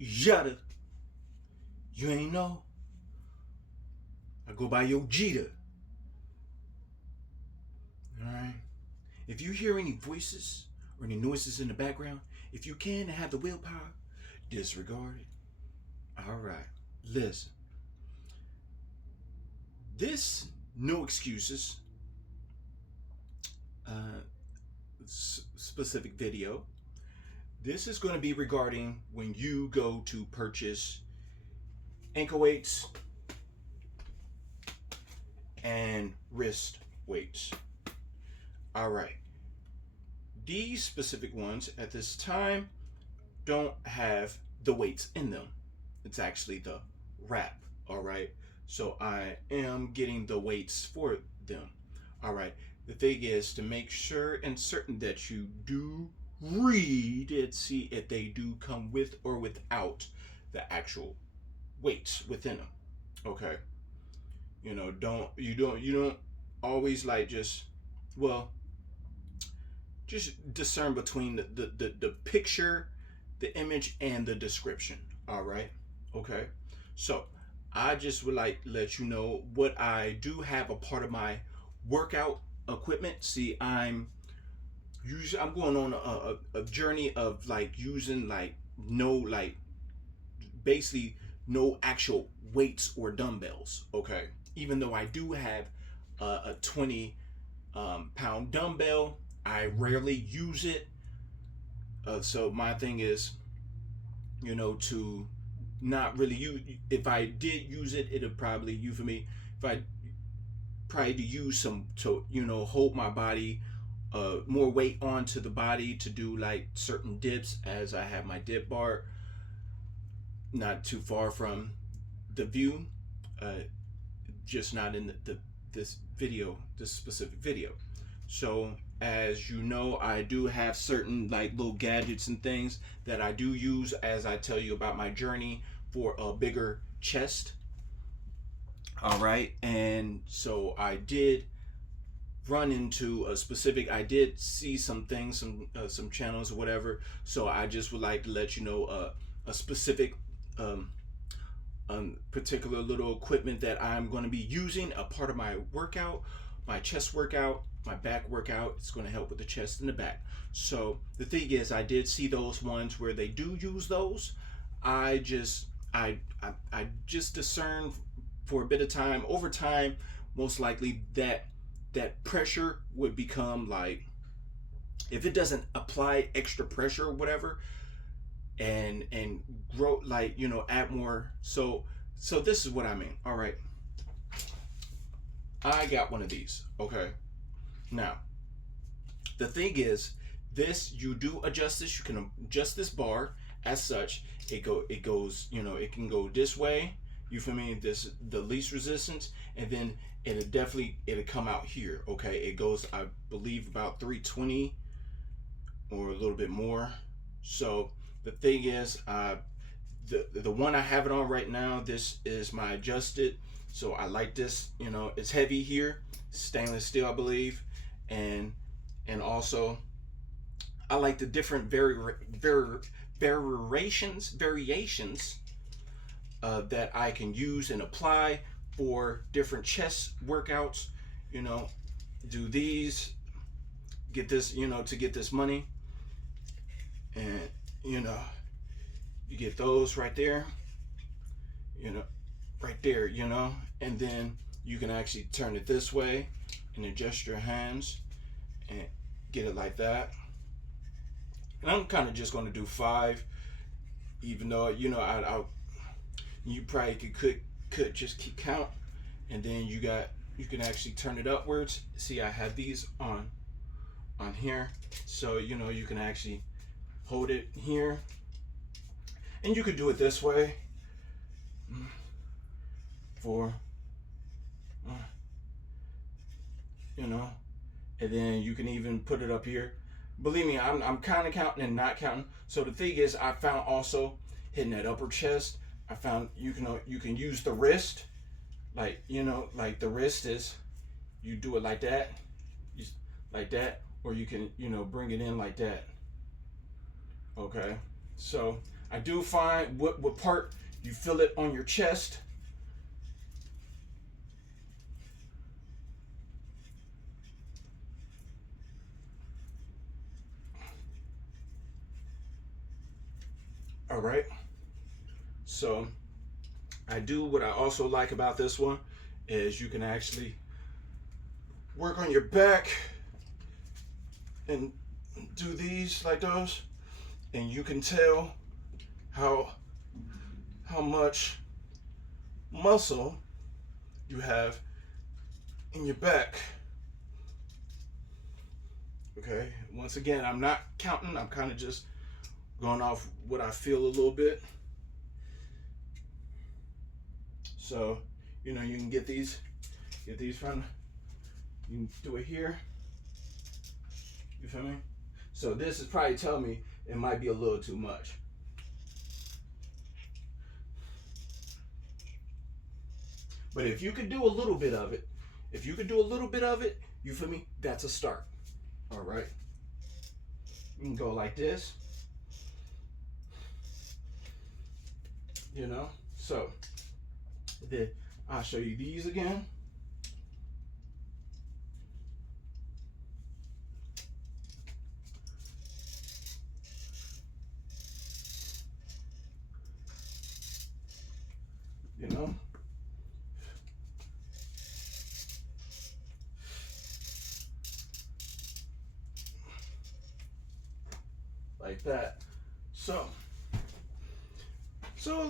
Yogeta. You ain't know? I go by Yogeta. Alright? If you hear any voices or any noises in the background, if you can and have the willpower, disregard it. Alright. Listen. This no excuses specific video. This is going to be regarding when you go to purchase ankle weights and wrist weights. All right. These specific ones at this time don't have the weights in them. It's actually the wrap. All right. So I am getting the weights for them. All right. The thing is to make sure and certain that you do read and see if they do come with or without the actual weights within them. Okay. You know, you don't always like just discern between the picture, the image, and the description. All right. Okay. So I just would like to let you know what I do have a part of my workout equipment. See, I'm going on a journey of like using basically no actual weights or dumbbells. Okay. Even though I do have a 20 pound dumbbell, I rarely use it. So my thing is, to not really use. If I did use it, it'll probably if I probably to use some to hold my body more weight onto the body to do like certain dips, as I have my dip bar not too far from the view, just not in this specific video. So as you know, I do have certain like little gadgets and things that I do use as I tell you about my journey for a bigger chest. All right. And so I did run into I did see some things, some channels or whatever. So I just would like to let you know a specific particular little equipment that I'm going to be using, a part of my workout, my chest workout, my back workout. It's going to help with the chest and the back. So the thing is, I did see those ones where they do use those. I just discern for a bit of time. Over time, most likely that pressure would become like, if it doesn't apply extra pressure or whatever, and grow, like, add more. So this is what I mean. All right. I got one of these. Okay. Now, the thing is, you do adjust this. You can adjust this bar as such. It goes, it can go this way. You feel me? This the least resistance, and then it'll come out here. Okay. It goes, I believe, about 320 or a little bit more. So the thing is, the one I have it on right now, this is my adjusted. So I like this. It's heavy here, stainless steel, I believe, and also I like the different variations that I can use and apply for different chest workouts. Do these, get this, to get this money, and you get those right there, right there, and then you can actually turn it this way and adjust your hands and get it like that. And I'm kind of just going to do 5, even though you probably could just keep count, and then you can actually turn it upwards. See, I have these on here, so you can actually hold it here, and you could do it this way for and then you can even put it up here. Believe me, I'm kind of counting and not counting. So the thing is, I found also hitting that upper chest, I found you can use the wrist, like like the wrist is, you do it like that, or you can bring it in like that. Okay, so I do find what part you feel it on your chest. All right. So I do what I also like about this one is you can actually work on your back and do these like those, and you can tell how much muscle you have in your back. Okay, once again, I'm not counting, I'm kind of just going off what I feel a little bit. So, you know, you can get these from, you can do it here. You feel me? So this is probably telling me it might be a little too much. But if you could do a little bit of it, you feel me? That's a start. All right. You can go like this. You know? So then I'll show you these again. You know? Like that. So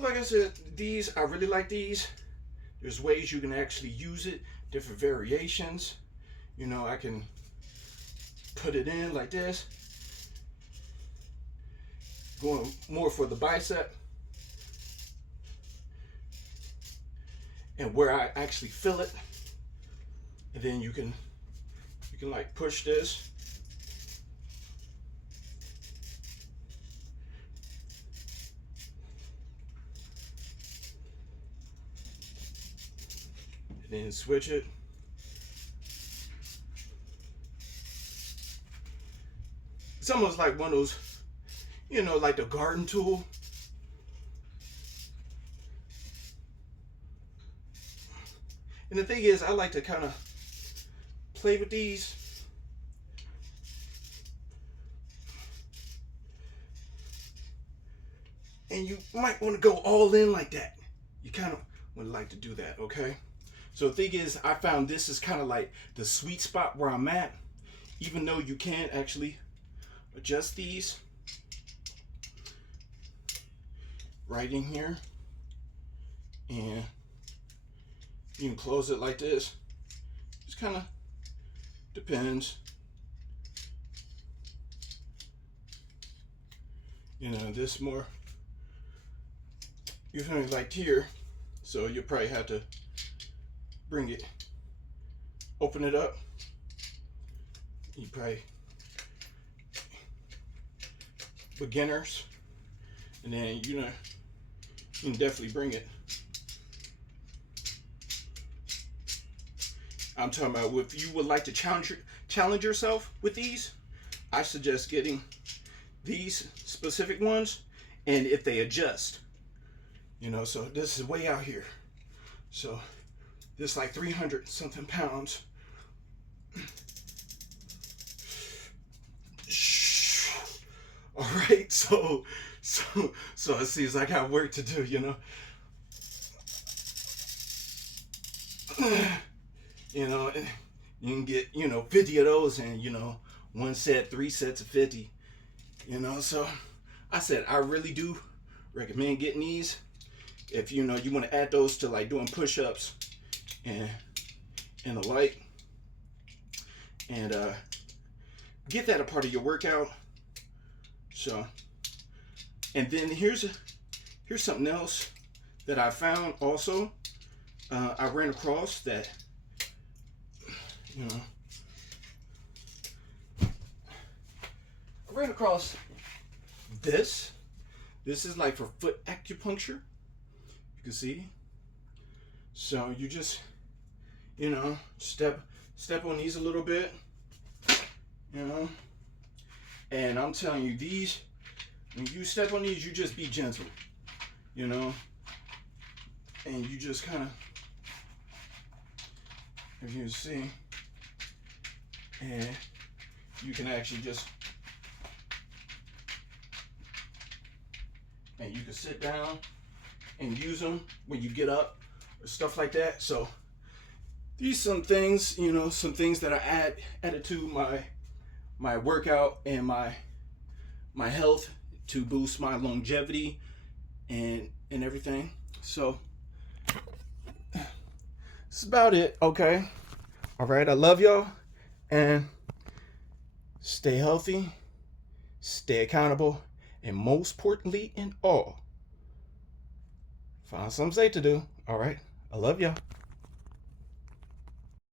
like I said, these, I really like these. There's ways you can actually use it, different variations. You know, I can put it in like this. Going more for the bicep. And where I actually feel it. And then you can like push this. And then switch it. It's almost like one of those, you know, like the garden tool. And the thing is, I like to kind of play with these. And you might want to go all in like that. You kind of would like to do that, okay? So the thing is, I found this is kind of like the sweet spot where I'm at, even though you can actually adjust these right in here, and you can close it like this. Just kind of depends. You know, this more, you're feeling like here, so you'll probably have to bring it, open it up. You probably, beginners, and then, you know, you can definitely bring it. I'm talking about if you would like to challenge yourself with these, I suggest getting these specific ones, and if they adjust, you know, so this is way out here. So this is like 300 something pounds. All right, so it seems like I got work to do, you know. You know, you can get, you know, 50 of those, and, you know, one set, 3 sets of 50, you know. So I said, I really do recommend getting these if, you know, you want to add those to like doing push-ups and the like, and get that a part of your workout. So, and then here's something else that I found also. I ran across that, you know, I ran across this. This is like for foot acupuncture. You can see. So you just, you know, step on these a little bit, you know. And I'm telling you, these When you step on these, you just be gentle, you know, and you just kind of, if you see, and you can actually just, and you can sit down and use them when you get up, or stuff like that. So these some things, you know, some things that I added to my workout and my health to boost my longevity and everything. So that's about it. Okay. All right. I love y'all, and stay healthy, stay accountable, and most importantly in all, find something safe to do. All right. I love y'all.